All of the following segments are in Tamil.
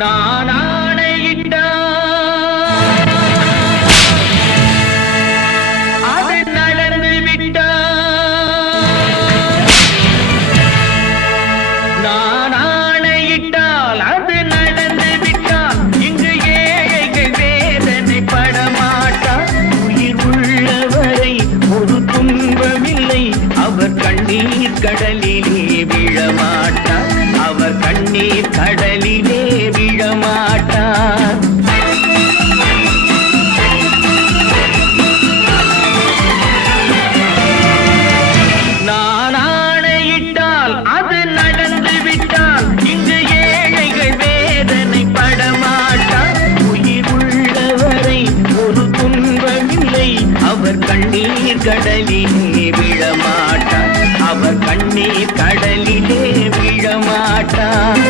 நான் ஆணையிட்டால் அது நடந்து விட்டால், நான் ஆணையிட்டால் அது நடந்து விட்டால், இங்கு ஏழைகள் வேதனை படமாட்டார். உயிர் உள்ளவரை ஒரு துன்பமில்லை, அவர் கண்ணீர் கடலிலே விழமாட்டார், அவர் கண்ணீர் கடலிலே விழமாட்டார். நான் ஆணையிட்டால் அது நடந்து விட்டால், இங்கு ஏழைகள் வேதனை படமாட்டார். உயிர் உள்ளவரை ஒரு துன்பமில்லை, அவர் கண்ணீர் கடலிலே விழமாட்டார், அவர் கண்ணீர் கடலிலே விழமாட்டார்.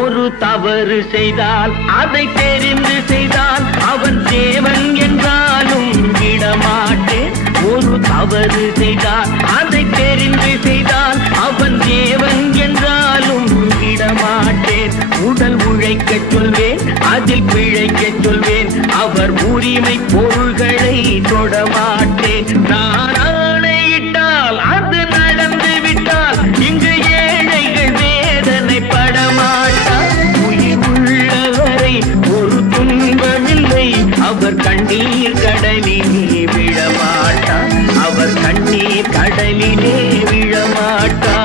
ஒரு தவறு செய்தால் அதை தெரிந்து செய்தால் அவன் தேவன் என்றாலும் விடமாட்டேன். ஒரு தவறு செய்தால் அதை தெரிந்து செய்தால் அவன் தேவன் என்றாலும் விடமாட்டேன். உடல் உழைக்கச் சொல்வேன், அதில் பிழைக்கச் சொல்வேன், அவர் உரிமை பொருள்களை தொடமாட்டேன். நான் ஆணையிட்டால் அது நடந்து விட்டால், இங்கு ஏழைகள் வேதனை படமாட்டார். உயிர் உள்ளவரை ஒரு துன்பமில்லை, அவர் கண்ணீர் கடலிலே விழமாட்டார், அவர் கண்ணீர் கடலிலே விழமாட்டார்.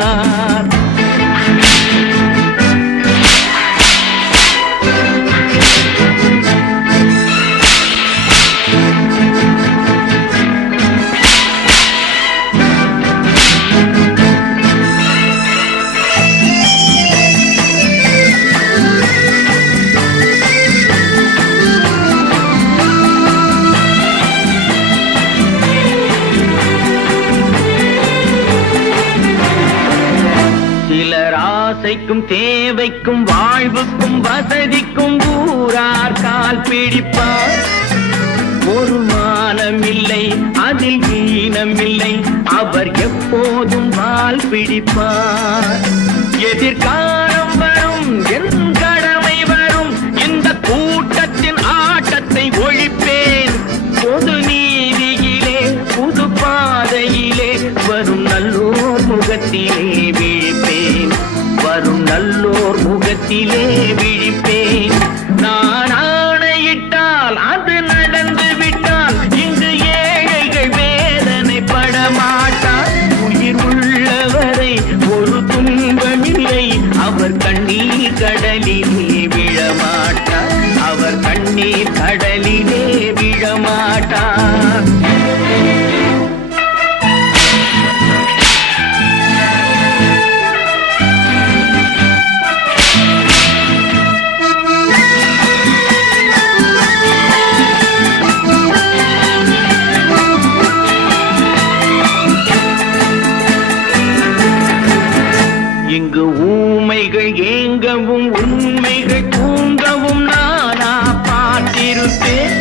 ஆசைக்கும் தேவைக்கும் வாழ்வுக்கும் வசதிக்கும் ஊரார் கால் பிடிப்பார். ஒரு மானமில்லை, அதில் ஈனமில்லை, அவர் எப்போதும் வால் பிடிப்பார். எதிர்காலம் வரும், என் கடமை வரும், இந்த கூட்டத்தின் ஆட்டத்தை ஒழிப்பேன். பொது நீதியிலே புது பாதையிலே வரும் நல்லோர் முகத்திலே விழிப்பேன், வரும் நல்லோர் முகத்திலே விழிப்பேன். நான் ஆணையிட்டால் அது நடந்து விட்டால், இங்கு ஏழைகள் வேதனை படமாட்டார். உயிர் உள்ளவரை ஒரு துன்பமில்லை, அவர் கண்ணீர் கடலிலே விழமாட்டார், அவர் கண்ணீர் கடலிலே விழமாட்டார். இங்கு ஊமைகள் ஏங்கவும் உண்மைகள் தூங்கவும் நானா பார்த்திருப்பேன்.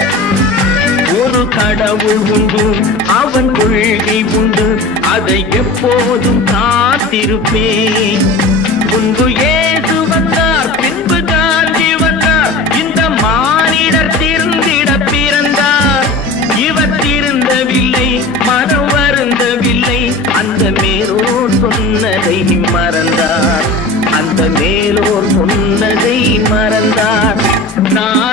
ஒரு கடவுள் உண்டு, அவன் கொள்கை உண்டு, அதை எப்போதும் காத்திருப்பேன். முன்பு இயேசு வந்தார், பின்பு காந்தி வந்தார், இந்த மானிடர் திருந்திட பிறந்தார். இவர் திருந்தவில்லை, மனம் வருந்தவில்லை, அந்த மேலோர் சொன்னதை மறந்தார், அந்த மேலோர் சொன்னதை மறந்தார். நான்